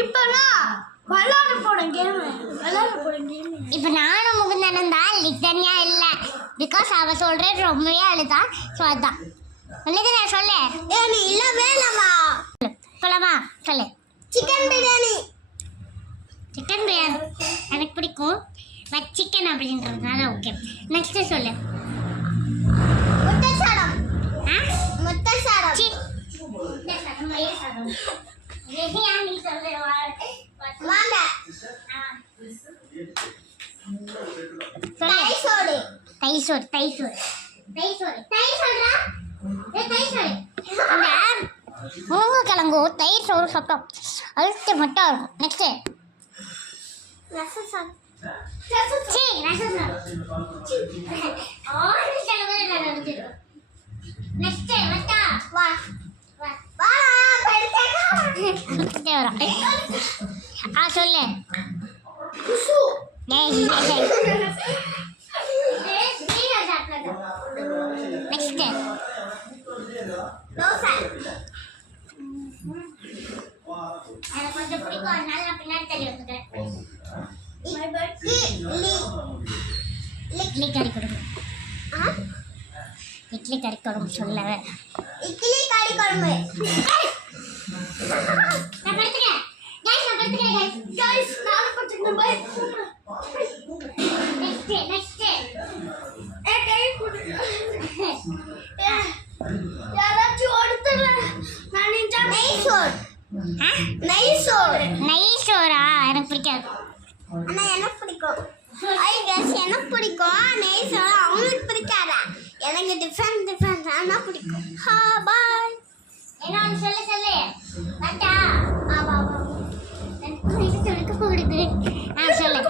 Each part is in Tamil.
இப்போலாம் விளையாட போன கேம் இப்போ நானும் முகுந்தனும் தான் லிட்டனியா இல்லை பிகாஸ் அவ சொல்றது ரொம்பவே அழுதா ஸோ அதான் உள்ளது நான் சொல்ல நீ இல்லை வேணாமா சொல்லமா சொல்லு சிக்கன் பிரியாணி சிக்கன் பிரியாணி எனக்கு பிடிக்கும் பட் சிக்கன் அப்படின்றதுனால ஓகே நெக்ஸ்ட் சொல்லு முட்டை சாதம் ஆ முட்டை சாதம் சி இந்த சாதம் மயிர் சாதம் பிரியாணி சொல்லு வாங்க சொல்லு தயிர் சோறு தயிர் சோறு தயிர் சோறு தயிர் சோறு தயிர் சொல்றா தயிர் சோறு இந்த முருங்கைக்கிழங்கு தயிர் சோறு சாப்பிட்டோம் அழுத்து மட்டும் இருக்கும் நெக்ஸ்ட் ரசம் சாதம் சி ரசம் ஆறு கிழங்கு நான் அழுத்திடுவேன் நெக்ஸ்ட் வட்டா வா வா வா படுத்தேன் சொல்லு குசு நெக்ஸ்ட் தோசை எனக்கு கொஞ்சம் பிடிக்கும் அதனால நான் பின்னாடி தள்ளி வந்துக்கிறேன் இட்லி கறி கொடுங்க இட்லி கறி குழம்பு சொல்ல இட்லி கறி குழம்பு நான் படுத்துக்கிறேன் நான் படுத்துக்கிறேன் கைஸ் நான் படுத்துக்கிறேன் பை நெக்ஸ்ட் கை கொடு யாராச்சும் ஒருத்தர் நான் நினைச்சா நெய் சோறு நெய் சோறா எனக்கு பிடிக்காது ஆனா எனக்கு பிடிக்கும் ஐ கெஸ் எனக்கு பிடிக்கும் நெய் சோறு அவங்களுக்கு பிடிக்காதா எனக்கு டிஃப்ரெண்டானா பிடிக்கும் ஹா பாய் என்ன ஒன்று சொல்லு வட்டா ஆவா ஆவா எனக்கு துணுக்கு போடுது சொல்லு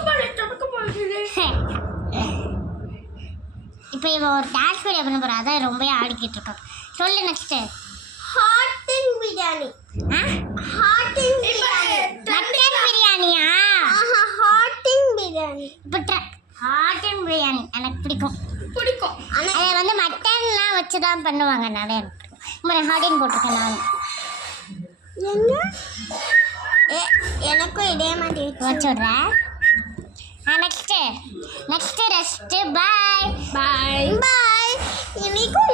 இப்போ இவன் ஒரு டான்ஸ் வீடியோ பண்ண போகிறா அதான் ரொம்ப ஆடிக்கிட்டு இருக்கோம் சொல்லு next heating biryani heating biryani mutton பிரியாணியா ஹாட்டிங் பிரியாணி இப்போ ஹாட்டன் பிரியாணி எனக்கு பிடிக்கும் ஆனா அதை வந்து மட்டன்லாம் வச்சு தான் பண்ணுவாங்க நிறைய எனக்கு பிடிக்கும் ஹாட்டின் போட்டிருக்கேன் நான் என்ன எனக்கும் இதே மாதிரி வச்சுடுறேன் நெக்ஸ்ட்டு ரெஸ்ட்டு பாய் பாய் பாய் இன்னைக்கும்